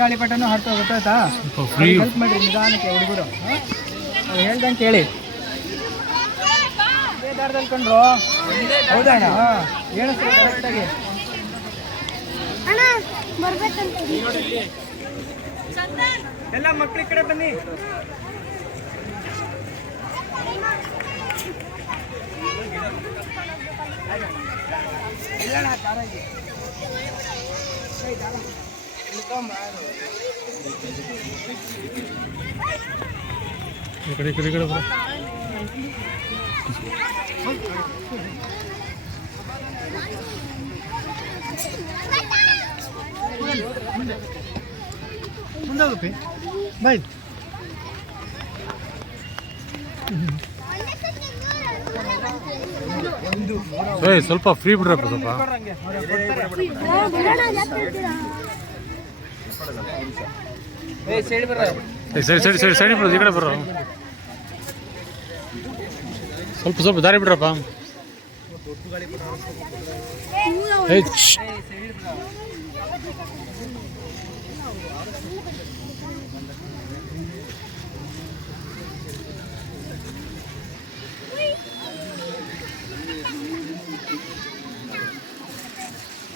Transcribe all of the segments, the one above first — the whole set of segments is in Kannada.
ಗಾಳಿಪಟನು ಹಾರ್ತೋ ಗೊತ್ತಾಯ್ತಾ? ಹೆಲ್ಪ್ ಮಾಡಿ ನಿಧಾನಕ್ಕೆ ಹುಡುಗರು. ಅವ್ರು ಹೇಳ್ದಂಗೆ ಕೇಳಿ. ಇದೇ ದಾರದಲ್ಲಿ ಕಂಡ್ರು. ಹೌದಣ್ಣ? ಅಣ್ಣ ಹೇಳಿಸ್ರಿ ಕರೆಕ್ಟಾಗಿ ಎಲ್ಲ ಮಕ್ಳ ಕಡೆ ಬನ್ನಿ. ಇಲ್ಲಣ್ಣ ಕಾರಾಗಿ. ಈ ಕಡೆ ಈ ಕಡೆ ಈ ಕಡೆ ಬರೋ. ಮುಂದಾಗುತ್ತೆ ಬಾಯ್. ಏಯ್ ಸ್ವಲ್ಪ ಫ್ರೀ ಬಿಡ್ರಪ್ಪ ಸ್ವಲ್ಪ. ಸರಿ ಸರಿ ಸರಿ ಸರಿ ಬಿಡೋದು ಈ ಕಡೆ ಬರೋ. ಸ್ವಲ್ಪ ಸ್ವಲ್ಪ ದಾರಿ ಬಿಡ್ರಪ್ಪ.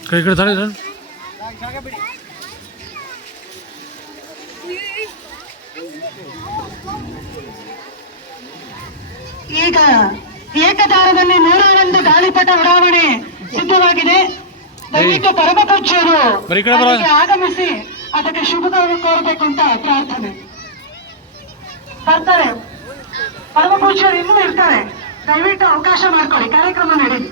ಕಡೆ ಈ ಕಡೆ ದಾರಿ. ಜಾಗ ಬಿಡಿ ಈಗ ಏಕದಾರದಲ್ಲಿ ನೂರ ಒಂದು ಗಾಳಿಪಟ ಉಡಾವಣೆ ಸಿದ್ಧವಾಗಿದೆ. ದಯವಿಟ್ಟು ಬರೋ. ಅಲ್ಲಿಗೆ ಆಗಮಿಸಿ ಅದಕ್ಕೆ ಶುಭ ಕೋರಬೇಕು ಅಂತ ಪ್ರಾರ್ಥನೆ. ಬರ್ತಾರೆ. ಪರಮಪೂಜ್ಯರು ಇನ್ನೂ ಇರ್ತಾರೆ. ದಯವಿಟ್ಟು ಅವಕಾಶ ಮಾಡ್ಕೊಳ್ಳಿ. ಕಾರ್ಯಕ್ರಮ ನಡೀಲಿ.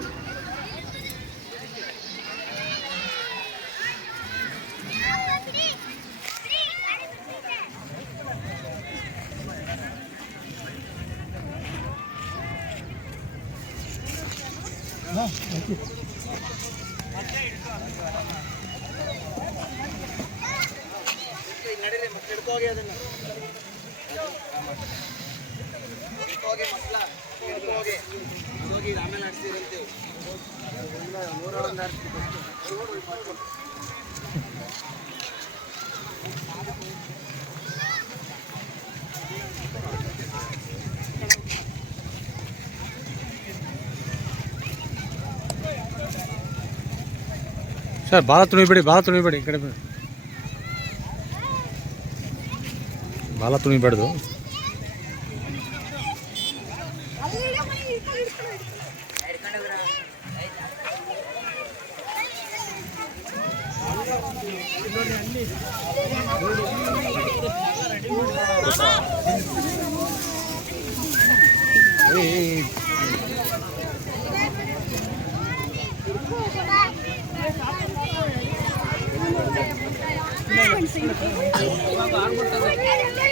ಹಿಡ್ಕೋಗಿ ಮಕ್ಕಳ ಹಿಡ್ಕೋಗಿ ಹೋಗಿ ಆಮೇಲೆ ಆಡ್ಸಿರಂತೀವಿ ನೂರ ಒಂದು ಸರ್, ಭಾಳ ತುಣಿಬೇಡಿ ಭಾಳ ತುಣಿಬೇಡಿ ಈ ಕಡೆ ಬನ್ನಿ ಭಾಳ ತುಣಿಬೇಡ್ದು ಏನಂತ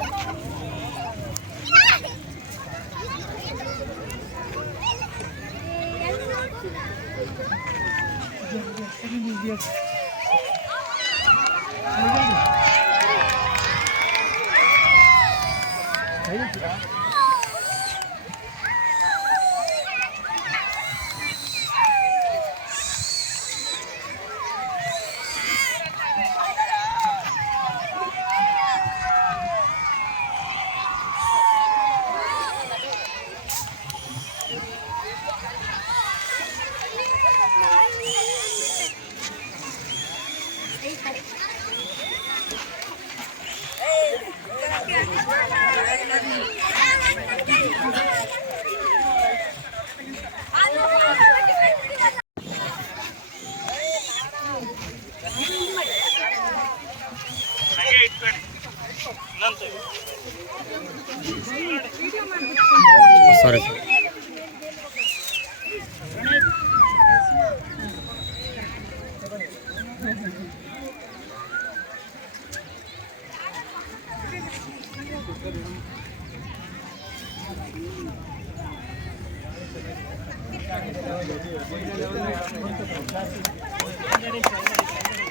ಕೊಡಿಸ್ತಿಲ್ಲ sorry Gracias.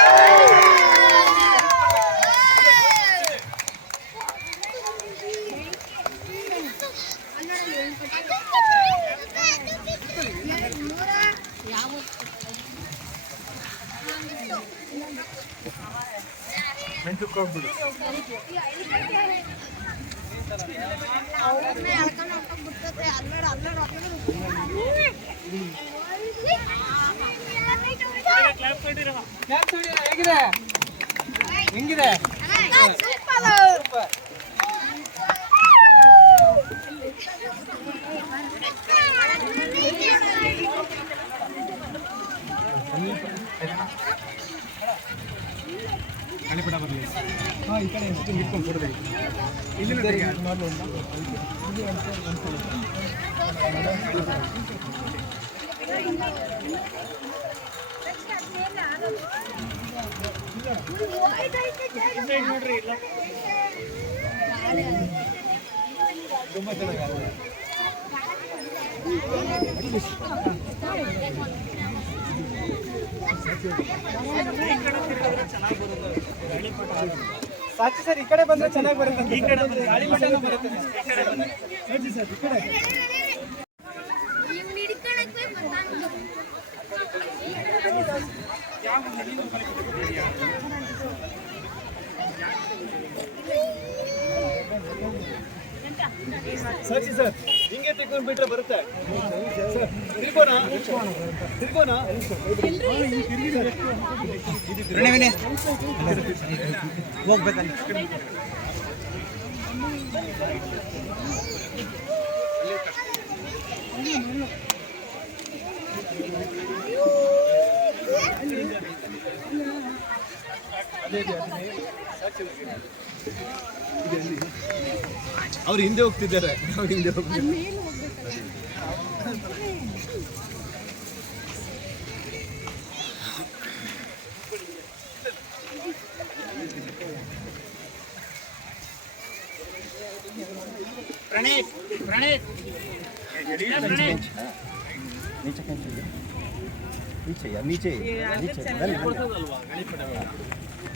ನೋಡಿ ಹೇಗಿದೆ ಹೆಂಗಿದೆ ಹಾಂ ಈ ಕಡೆ ಇಟ್ಕೊಂಡು ಫೋಟೋ ತೆಗಿ ಇಲ್ಲಿ ನೋಡಲಿ ನೋಡ್ರಿ ಇಲ್ಲ ತುಂಬ ಚೆನ್ನಾಗಿದೆ ಸಾಚಿ ಸರ್ ಈ ಕಡೆ ಬಂದ್ರೆ ಚೆನ್ನಾಗಿ ಬರುತ್ತೆ ಈ ಕಡೆ ಬಂದ್ರೆ ಗಾಳಿ ಬರುತ್ತೆ. ನೋಡಿ ಸರ್ ಈ ಕಡೆ ಸಾಚಿ ಸರ್ ಹಿಂಗೆ ತೆಗೆದು ಬಿಟ್ರೆ ಬರುತ್ತೆ? ಸರ್ ತಿರ್ಗೋಣ. ತಿರ್ಗೋಣ. ಹೋಗ್ಬೇಕಲ್ಲಿ. ಅವ್ರು ಹಿಂದೆ ಹೋಗ್ತಿದ್ದಾರೆ. ನಾವು ಹಿಂದೆ ಹೋಗ್ತಿದ್ದಾರೆ ಪ್ರಣೀತ್ ಪ್ರಣೀತ್. ಪ್ರಣೀತ್. ನೀಚೆ. ನೀಚೆ ನೀಚೆ. ನೀಚೆ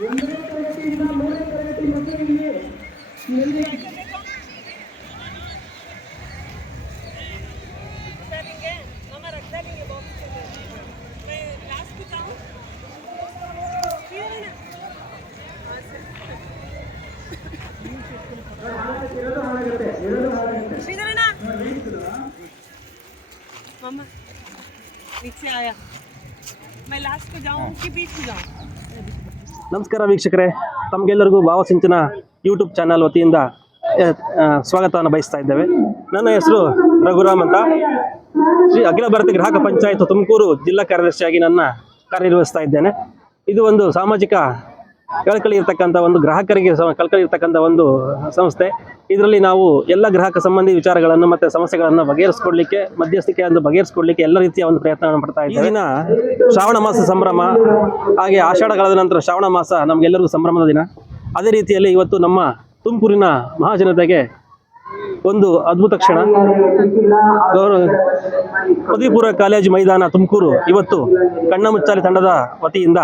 ಒಂದನೇ ತರಗತಿಯಿಂದ ಮೂರನೇ ತರಗತಿ ಮಕ್ಕಳಿಗೆ ನಮಸ್ಕಾರ ವೀಕ್ಷಕರೇ, ತಮಗೆಲ್ಲರಿಗೂ ಭಾವಸಿಂಚನ ಯೂಟ್ಯೂಬ್ ಚಾನಲ್ ವತಿಯಿಂದ ಸ್ವಾಗತವನ್ನು ಬಯಸ್ತಾ ಇದ್ದೇವೆ. ನನ್ನ ಹೆಸರು ರಘುರಾಮ್ ಅಂತ. ಶ್ರೀ ಅಖಿಲ ಭಾರತ ಗ್ರಾಹಕ ಪಂಚಾಯತ್ ತುಮಕೂರು ಜಿಲ್ಲಾ ಕಾರ್ಯದರ್ಶಿಯಾಗಿ ನನ್ನ ಕಾರ್ಯನಿರ್ವಹಿಸ್ತಾ ಇದ್ದೇನೆ. ಇದು ಒಂದು ಸಾಮಾಜಿಕ ಕಳಕಳಿ ಇರ್ತಕ್ಕಂಥ ಒಂದು ಗ್ರಾಹಕರಿಗೆ ಸಮ- ಕಳಕಳಿ ಇರ್ತಕ್ಕಂಥ ಒಂದು ಸಂಸ್ಥೆ. ಇದರಲ್ಲಿ ನಾವು ಎಲ್ಲ ಗ್ರಾಹಕ ಸಂಬಂಧಿ ವಿಚಾರಗಳನ್ನು ಮತ್ತು ಸಮಸ್ಯೆಗಳನ್ನು ಬಗೆಹರಿಸ್ಕೊಡ್ಲಿಕ್ಕೆ ಮಧ್ಯಸ್ಥಿಕೆಯನ್ನು ಬಗೆಹರಿಸ್ಕೊಡ್ಲಿಕ್ಕೆ ಎಲ್ಲ ರೀತಿಯ ಒಂದು ಪ್ರಯತ್ನವನ್ನು ಪಡ್ತಾ ಇದ್ದೀವಿ. ದಿನ ಶ್ರಾವಣ ಮಾಸ ಸಂಭ್ರಮ ಹಾಗೆ ಆಷಾಢಗಳಾದ ನಂತರ ಶ್ರಾವಣ ಮಾಸ ನಮಗೆಲ್ಲರಿಗೂ ಸಂಭ್ರಮದ ದಿನ. ಅದೇ ರೀತಿಯಲ್ಲಿ ಇವತ್ತು ನಮ್ಮ ತುಮಕೂರಿನ ಮಹಾಜನತೆಗೆ ಒಂದು ಅದ್ಭುತ ಕ್ಷಣ. ಗೌರವ ಪದವಿ ಪೂರ್ವ ಕಾಲೇಜು ಮೈದಾನ ತುಮಕೂರು ಇವತ್ತು ಕಣ್ಣಮುಚ್ಚಾಲಿ ತಂಡದ ವತಿಯಿಂದ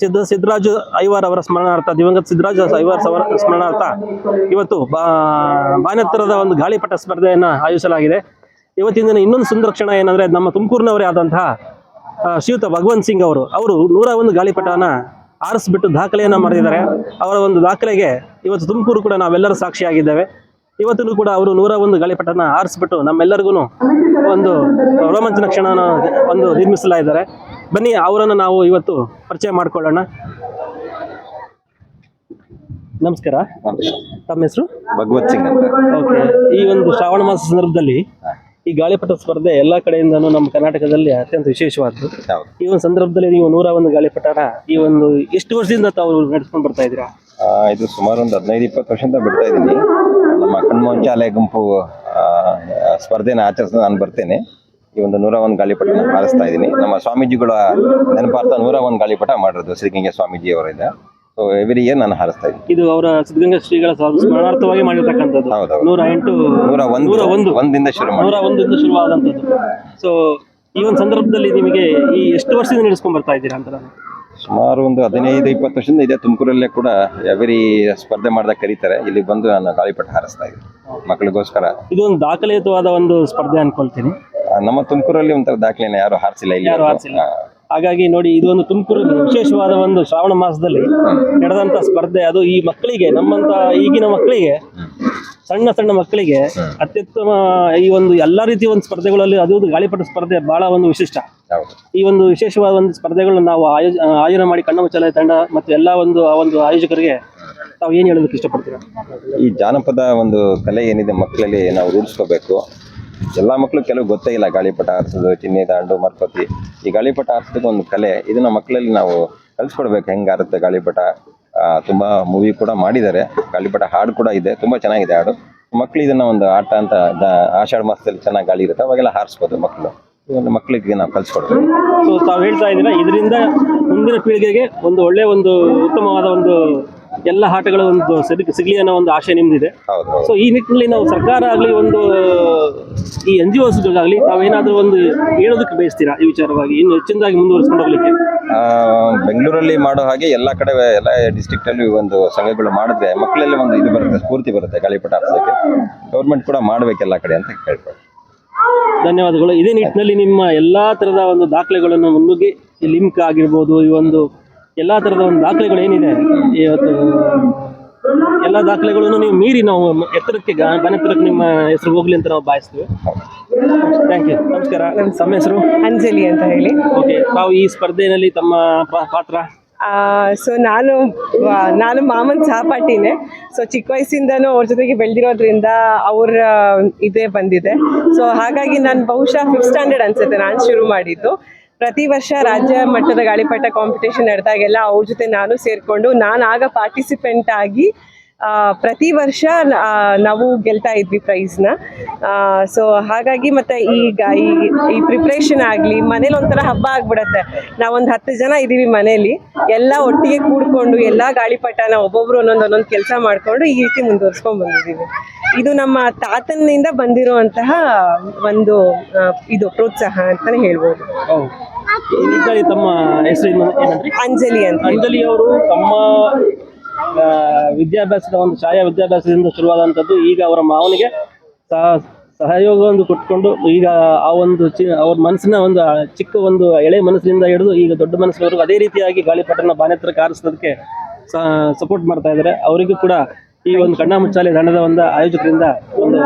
ಸಿದ್ಧ ಸಿದ್ದರಾಜು ಐವಾರ್ ಅವರ ಸ್ಮರಣಾರ್ಥ, ದಿವಂಗತ ಸಿದ್ದರಾಜು ಐವಾರ್ ಅವರ ಸ್ಮರಣಾರ್ಥ ಇವತ್ತು ಬಾನೆತ್ತರದ ಒಂದು ಗಾಳಿಪಟ ಸ್ಪರ್ಧೆಯನ್ನು ಆಯೋಜಿಸಲಾಗಿದೆ. ಇವತ್ತಿನ ದಿನ ಇನ್ನೊಂದು ಸುಂದರ ಕ್ಷಣ ಏನಂದರೆ ನಮ್ಮ ತುಮಕೂರಿನವರೇ ಆದಂತಹ ಶ್ರೀಯುತ ಭಗವಂತ್ ಸಿಂಗ್ ಅವರು ಅವರು ನೂರ ಒಂದು ಗಾಳಿಪಟನ ಆರಿಸ್ಬಿಟ್ಟು ದಾಖಲೆಯನ್ನು ಮಾಡಿದ್ದಾರೆ ಅವರ ಒಂದು ದಾಖಲೆಗೆ ಇವತ್ತು ತುಮಕೂರು ಕೂಡ ನಾವೆಲ್ಲರೂ ಸಾಕ್ಷಿಯಾಗಿದ್ದೇವೆ. ಇವತ್ತೂ ಕೂಡ ಅವರು ನೂರ ಒಂದು ಗಾಳಿಪಟನ ಆರಿಸ್ಬಿಟ್ಟು ನಮ್ಮೆಲ್ಲರಿಗೂ ಒಂದು ರೋಮಾಂಚನ ಕ್ಷಣನ ಒಂದು ನಿರ್ಮಿಸಲಾಗಿದ್ದಾರೆ. ಬನ್ನಿ ಅವರನ್ನು ನಾವು ಇವತ್ತು ಪರಿಚಯ ಮಾಡಿಕೊಳ್ಳೋಣ. ನಮಸ್ಕಾರ. ತಮ್ಮ ಹೆಸರು? ಭಗವತ್ ಸಿಂಗ್ ಅಂತ. ಓಕೆ. ಈ ಒಂದು ಶ್ರಾವಣ ಮಾಸ ಸಂದರ್ಭದಲ್ಲಿ ಈ ಗಾಳಿಪಟ ಸ್ಪರ್ಧೆ ಎಲ್ಲ ಕಡೆಯಿಂದನೂ ನಮ್ಮ ಕರ್ನಾಟಕದಲ್ಲಿ ಅತ್ಯಂತ ವಿಶೇಷವಾದ್ದು. ಹೌದು. ಈ ಒಂದು ಸಂದರ್ಭದಲ್ಲಿ ನೀವು ನೂರ ಒಂದು ಗಾಳಿಪಟನ ಈ ಒಂದು ಎಷ್ಟು ವರ್ಷದಿಂದ ತಾವು ನಡೆಸ್ಕೊಂಡು ಬರ್ತಾ ಇದ್ದೀರಾ? ಆ, ಇದು ಸುಮಾರು ಒಂದು ಹದಿನೈದು ಇಪ್ಪತ್ತು ವರ್ಷದಿಂದ ಬಿಡ್ತಾ ಇದ್ದೀನಿ. ನಮ್ಮ ಕಣ್ಮುಂಚಾಲೆ ಗುಂಪು ಆ, ಸ್ಪರ್ಧೆನ ಆಚರಿಸ್ತಾ ನಾನು ಬರ್ತೇನೆ. ಈ ಒಂದು ನೂರ ಒಂದು ಗಾಳಿಪಟನ ಹಾರಿಸ್ತಾ ಇದ್ದೀನಿ. ನಮ್ಮ ಸ್ವಾಮೀಜಿಗಳ ನೆನಪಾರ್ಥ ನೂರ ಒಂದು ಗಾಳಿಪಟ ಮಾಡಿರೋದು ಸಿದ್ಧಗಂಗೆ ಸ್ವಾಮೀಜಿ ಅವರಿಂದ ಸೊ ಎವ್ರಿ ಇಯರ್ ನಾನು ಹಾರಿಸ್ತಾ ಇದ್ದೀನಿ. ಇದು ಅವರ ಸಿದ್ಧಗಂಗಾ ಶ್ರೀಗಳ ಸ್ಮರಣಾರ್ಥವಾಗಿ ಮಾಡಿರ್ತಕ್ಕಂಥದ್ದು. ನೂರ ಎಂಟು ನೂರ ಒಂದು ನೂರ ಒಂದು ಒಂದಿಂದ ಶುರು ನೂರ ಒಂದಿಂದ ಶುರುವಾದಂಥದ್ದು. ಸೊ ಈ ಒಂದು ಸಂದರ್ಭದಲ್ಲಿ ನಿಮಗೆ ಈ ಎಷ್ಟು ವರ್ಷದಿಂದ ನಡೆಸ್ಕೊಂಡ್ ಬರ್ತಾ ಇದ್ದೀರಾ ಅಂತ ನಾನು? ಸುಮಾರು ಒಂದು ಹದಿನೈದು ಇಪ್ಪತ್ತು ವರ್ಷದಿಂದ ಇದೆ ತುಮಕೂರಲ್ಲೇ ಕೂಡ ಎವರಿ ಸ್ಪರ್ಧೆ ಮಾಡಿದಾಗ ಕರೀತಾರೆ. ಇಲ್ಲಿ ಬಂದು ನಾನು ಗಾಳಿಪಟ ಹಾರಿಸ್ತಾ ಇದ್ದೀನಿ. ಮಕ್ಕಳಿಗೋಸ್ಕರ. ಇದೊಂದು ದಾಖಲೆಯುತವಾದ ಒಂದು ಸ್ಪರ್ಧೆ ಅನ್ಕೊಳ್ತೀನಿ. ಆ, ನಮ್ಮ ತುಮಕೂರಲ್ಲಿ ಒಂಥರ ದಾಖಲೆನ ಯಾರು ಹಾರಿಸಿಲ್ಲ ಇಲ್ಲಿ. ಯಾರು ಹಾರಿಸಿಲ್ಲ. ಹಾಗಾಗಿ ನೋಡಿ ಇದು ಒಂದು ತುಮಕೂರು ವಿಶೇಷವಾದ ಒಂದು ಶ್ರಾವಣ ಮಾಸದಲ್ಲಿ ನಡೆದಂತ ಸ್ಪರ್ಧೆ. ಅದು ಈ ಮಕ್ಕಳಿಗೆ ನಮ್ಮಂತ ಈಗಿನ ಮಕ್ಕಳಿಗೆ ಸಣ್ಣ ಸಣ್ಣ ಮಕ್ಕಳಿಗೆ ಅತ್ಯುತ್ತಮ ಈ ಒಂದು ಎಲ್ಲಾ ರೀತಿಯ ಒಂದು ಸ್ಪರ್ಧೆಗಳಲ್ಲಿ ಅದು ಒಂದು ಗಾಳಿಪಟ ಸ್ಪರ್ಧೆ ಬಹಳ ಒಂದು ವಿಶಿಷ್ಟ. ಈ ಒಂದು ವಿಶೇಷವಾದ ಒಂದು ಸ್ಪರ್ಧೆಗಳನ್ನು ನಾವು ಆಯೋಜ ಆಯೋಜನೆ ಮಾಡಿ ಕಣ್ಣಮುಚ್ಚಾಲೆ ತಂಡ ಮತ್ತು ಎಲ್ಲ ಒಂದು ಆ ಒಂದು ಆಯೋಜಕರಿಗೆ ತಾವು ಏನು ಹೇಳೋದಕ್ಕೆ ಇಷ್ಟಪಡ್ತೀರಾ? ಈ ಜಾನಪದ ಒಂದು ಕಲೆ ಏನಿದೆ ಮಕ್ಕಳಲ್ಲಿ ನಾವು ರೂಢಿಸ್ಕೋಬೇಕು. ಎಲ್ಲ ಮಕ್ಕಳು ಕೆಲವು ಗೊತ್ತೇ ಇಲ್ಲ ಗಾಳಿಪಟ ಆರಿಸೋದು ಚಿನ್ನಿ ದಾಂಡು ಮರ್ಪತಿ ಈ ಗಾಳಿಪಟ ಆರಿಸೋದಕ್ಕೆ ಒಂದು ಕಲೆ ಇದನ್ನ ಮಕ್ಕಳಲ್ಲಿ ನಾವು ಕಲಿಸ್ಕೊಡ್ಬೇಕು. ಹೆಂಗೆ ಆರುತ್ತೆ ಗಾಳಿಪಟ? ತುಂಬಾ ಮೂವಿ ಕೂಡ ಮಾಡಿದ್ದಾರೆ. ಗಾಳಿಪಟ ಹಾಡು ಕೂಡ ಇದೆ. ತುಂಬಾ ಚೆನ್ನಾಗಿದೆ ಹಾಡು. ಮಕ್ಕಳು ಇದನ್ನ ಒಂದು ಆಟ ಅಂತ ಆಷಾಢ ಮಾಸದಲ್ಲಿ ಚೆನ್ನಾಗಿ ಗಾಳಿ ಇರುತ್ತೆ. ಅವಾಗೆಲ್ಲ ಹಾರಿಸ್ಬೋದು ಮಕ್ಕಳು ಮಕ್ಕಳಿಗೆ ನಾವು ಕಲಿಸ್ಕೊಡ್ತೀವಿ ಸೊ ತಾವು ಹೇಳ್ತಾ ಇದ್ದೀರಾ, ಇದರಿಂದ ಮುಂದಿನ ಪೀಳಿಗೆಗೆ ಒಂದು ಒಳ್ಳೆ ಒಂದು ಉತ್ತಮವಾದ ಒಂದು ಎಲ್ಲ ಆಟಗಳು ಒಂದು ಸಿಗ್ ಸಿಗಲಿ ಅನ್ನೋ ಒಂದು ಆಶೆ ನಿಮ್ದಿದೆ. ಸೊ ಈ ನಿಟ್ಟಿನಲ್ಲಿ ನಾವು ಸರ್ಕಾರ ಆಗಲಿ ಒಂದು ಈ ಎನ್ ಜಿ ಒಸ್ಗಳಾಗಲಿ ತಾವೇನಾದರೂ ಒಂದು ಹೇಳೋದಕ್ಕೆ ಬಯಸ್ತೀರಾ ಈ ವಿಚಾರವಾಗಿ? ಇನ್ನು ಹೆಚ್ಚಿನದಾಗಿ ಮುಂದುವರಿಸ್ಕೊಂಡು ಹೋಗ್ಲಿಕ್ಕೆ? ಬೆಂಗಳೂರಲ್ಲಿ ಮಾಡೋ ಹಾಗೆ ಎಲ್ಲ ಕಡೆ ಎಲ್ಲ ಡಿಸ್ಟ್ರಿಕ್ಟ್ ಅಲ್ಲಿ ಒಂದು ಸಂಘಗಳು ಮಾಡಿದ್ರೆ ಮಕ್ಕಳಲ್ಲಿ ಒಂದು ಇದು ಬರುತ್ತೆ ಸ್ಫೂರ್ತಿ ಬರುತ್ತೆ ಗಾಳಿಪಟ ಹಾಕ್ಸೋಕ್ಕೆ ಗೌರ್ಮೆಂಟ್ ಕೂಡ ಮಾಡ್ಬೇಕು ಎಲ್ಲ ಕಡೆ ಅಂತ ಕೇಳ್ಬೋದು ಧನ್ಯವಾದಗಳು. ಇದೇ ನಿಟ್ಟಿನಲ್ಲಿ ನಿಮ್ಮ ಎಲ್ಲಾ ತರದ ಒಂದು ದಾಖಲೆಗಳನ್ನು ಮುನ್ನುಗ್ಗಿ ಲಿಂಕ್ ಆಗಿರ್ಬೋದು ಈ ಒಂದು ಎಲ್ಲಾ ತರದ ಒಂದು ದಾಖಲೆಗಳು ಏನಿದೆ? ಇವತ್ತು ಎಲ್ಲ ದಾಖಲೆಗಳನ್ನು ನೀವು ಮೀರಿ ನಾವು ಎತ್ತರಕ್ಕೆ ಗಾ- ಘನ ಎತ್ತರಕ್ಕೆ ನಿಮ್ಮ ಹೆಸರು ಹೋಗ್ಲಿ ಅಂತ ನಾವು ಭಾವಿಸ್ತೀವಿ. ಥ್ಯಾಂಕ್ ಯು ನಮಸ್ಕಾರ. ತಮ್ಮ ಹೆಸರು? ಅಂಜಲಿ ಅಂತ ಹೇಳಿ. ಓಕೆ ತಾವು ಈ ಸ್ಪರ್ಧೆಯಲ್ಲಿ ತಮ್ಮ ಪಾತ್ರ? ಸೊ ನಾನು ನಾನು ಮಾಮನ್ ಸಹಪಾಠಿನೇ. ಸೊ ಚಿಕ್ಕ ವಯಸ್ಸಿಂದನೂ ಅವ್ರ ಜೊತೆಗೆ ಬೆಳೆದಿರೋದ್ರಿಂದ ಅವ್ರ ಇದೇ ಬಂದಿದೆ. ಸೊ ಹಾಗಾಗಿ ನಾನು ಬಹುಶಃ ಫಿಫ್ತ್ ಸ್ಟ್ಯಾಂಡರ್ಡ್ ಅನ್ಸುತ್ತೆ. ನಾನು ಶುರು ಮಾಡಿದ್ದು. ಪ್ರತಿ ವರ್ಷ ರಾಜ್ಯ ಮಟ್ಟದ ಗಾಳಿಪಟ ಕಾಂಪಿಟೇಷನ್ ನಡೆದಾಗೆಲ್ಲ ಅವ್ರ ಜೊತೆ ನಾನು ಸೇರಿಕೊಂಡು ನಾನು ಆಗ ಪಾರ್ಟಿಸಿಪೆಂಟ್ ಆಗಿ ಪ್ರತಿ ವರ್ಷ ನಾವು ಗೆಲ್ತಾ ಇದ್ವಿ ಪ್ರೈಸ್ನ ಸೊ ಹಾಗಾಗಿ ಮತ್ತೆ ಈಗ ಈ ಈ ಪ್ರಿಪ್ರೇಷನ್ ಆಗಲಿ ಮನೇಲಿ ಒಂಥರ ಹಬ್ಬ ಆಗ್ಬಿಡತ್ತೆ. ನಾವೊಂದು ಹತ್ತು ಜನ ಇದ್ದೀವಿ ಮನೇಲಿ ಎಲ್ಲ ಒಟ್ಟಿಗೆ ಕೂಡ್ಕೊಂಡು ಎಲ್ಲ ಗಾಳಿಪಟನ ಒಬ್ಬೊಬ್ರು ಒಂದೊಂದು ಒಂದೊಂದು ಕೆಲಸ ಮಾಡ್ಕೊಂಡು ಈ ರೀತಿ ಮುಂದುವರ್ಸ್ಕೊಂಡ್ ಬಂದಿದ್ದೀವಿ. ಇದು ನಮ್ಮ ತಾತನಿಂದ ಬಂದಿರುವಂತಹ ಒಂದು ಇದು ಪ್ರೋತ್ಸಾಹ ಅಂತಾನೆ ಹೇಳ್ಬೋದು. ತಮ್ಮ ಹೆಸರು ಅಂಜಲಿ ಅಂತ. ಅಂಜಲಿ ಅವರು ತಮ್ಮ ವಿದ್ಯಾಭ್ಯಾಸದ ಒಂದು ಶಾಯಾ ವಿದ್ಯಾಭ್ಯಾಸದಿಂದ ಶುರುವಾದಂಥದ್ದು ಈಗ ಅವರ ಮಾವನಿಗೆ ಸಹ- ಸಹಯೋಗವನ್ನು ಕೊಟ್ಕೊಂಡು ಈಗ ಆ ಒಂದು ಚಿ ಅವ್ರ ಮನಸ್ಸಿನ ಒಂದು ಚಿಕ್ಕ ಒಂದು ಎಳೆ ಮನಸ್ಸಿನಿಂದ ಹಿಡಿದು ಈಗ ದೊಡ್ಡ ಮನಸ್ಸಿನವರೆಗೂ ಅದೇ ರೀತಿಯಾಗಿ ಗಾಳಿಪಟನ ಬಾನೆತ್ರ ಕಾರಿಸೋದಕ್ಕೆ ಸಪೋರ್ಟ್ ಮಾಡ್ತಾ ಇದ್ದಾರೆ. ಅವರಿಗೂ ಕೂಡ ಈ ಒಂದು ಕಣ್ಣಾಮುಚ್ಚಾಲೆ ದಂಡದ ಒಂದು ಆಯೋಜಕರಿಂದ ಒಂದು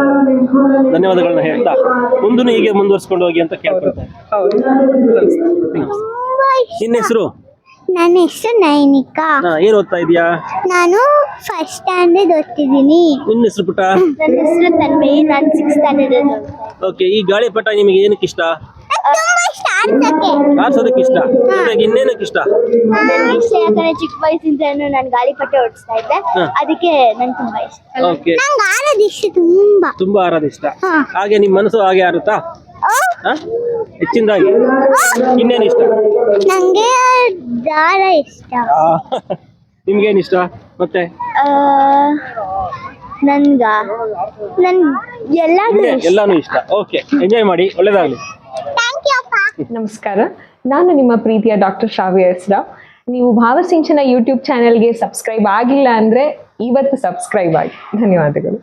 ಧನ್ಯವಾದಗಳನ್ನ ಹೇಳ್ತಾ ಮುಂದೂ ಹೀಗೆ ಮುಂದುವರ್ಸ್ಕೊಂಡು ಹೋಗಿ ಅಂತ ಕೇಳ್ಕೊಳ್ತಾರೆ ಹೌದು. ನಿನ್ನ ಹೆಸರು? ನನ್ನ ಹೆಸರು ನೈನಿಕಾ. ಹಾ, ಏನ್ ಓದ್ತಾ ಇದೀಯಾ? ನಾನು ಫಸ್ಟ್ ಸ್ಟ್ಯಾಂಡರ್ಡ್ ಓದ್ತಿದ್ದೀನಿ. ನಿನ್ನ ಹೆಸರು ಪುಟ ನನ್ನ ಹೆಸರು ತನ್ಮಯಿ ನಾನು ಸಿಕ್ಸ್ ಸ್ಟ್ಯಾಂಡರ್ಡ್ ಓಕೆ ಈ ಗಾಳಿಪಟ ನಿಮಗೆ ಏನಕ್ಕೆ ಇಷ್ಟ? ತುಂಬಾ ಇಷ್ಟ ಆಡ್ಸಕ್ಕೆ ಆರ್ಸೋದಕ್ಕೆ ಇಷ್ಟ? ಜೊತೆಗೆ ಇನ್ನೇನಕ್ಕೆ ಇಷ್ಟ? ನನಗೆ ಯಾಕಂದ್ರೆ ಚಿಕ್ಕ ವಯಸ್ಸಿಂದ ನಾನು ಗಾಳಿಪಟ ಓಡಿಸ್ತಾ ಇದ್ದೆ. ಹಾ. ಅದಕ್ಕೆ ನಂಗೆ ತುಂಬಾ ಇಷ್ಟ. ಓಕೆ. ನಂಗೆ ಆಡೋದು ಇಷ್ಟ ತುಂಬಾ. ತುಂಬಾ ಆರೋದ ಇಷ್ಟ ಹಾ. ಹಾಗೆ ನಿಮ್ ಮನಸ್ಸು ಹಾಗೆ ಆರುತ್ತಾ? ಹೆಚ್ಚಿನದಾಗಿ? ಇನ್ನೇನು ಇಷ್ಟ? ನಂಗೆ ದಾರ ಇಷ್ಟ. ನಿಮ್ಗೇನು ಇಷ್ಟ? ಮತ್ತೆ? ನನ್ಗ? ನನ್ ಎಲ್ಲಾನು ನಿಮ್ಗೆ ಎಲ್ಲಾನು ಇಷ್ಟ. ಓಕೆ ಎಂಜಾಯ್ ಮಾಡಿ. ಒಳ್ಳೇದಾಗ್ಲಿ. ಥ್ಯಾಂಕ್ ಯು ಅಪ್ಪ. ನಮಸ್ಕಾರ. ನಾನು ನಿಮ್ಮ ಪ್ರೀತಿಯ ಡಾಕ್ಟರ್ ಶ್ರಾವ್ಯ ಎಸ್ ರಾವ್ ನೀವು ಭಾವಸಿಂಚನ ಯೂಟ್ಯೂಬ್ ಚಾನೆಲ್ಗೆ ಸಬ್ಸ್ಕ್ರೈಬ್ ಆಗಿಲ್ಲ ಅಂದರೆ ಇವತ್ತು ಸಬ್ಸ್ಕ್ರೈಬ್ ಆಗಿ. ಧನ್ಯವಾದಗಳು.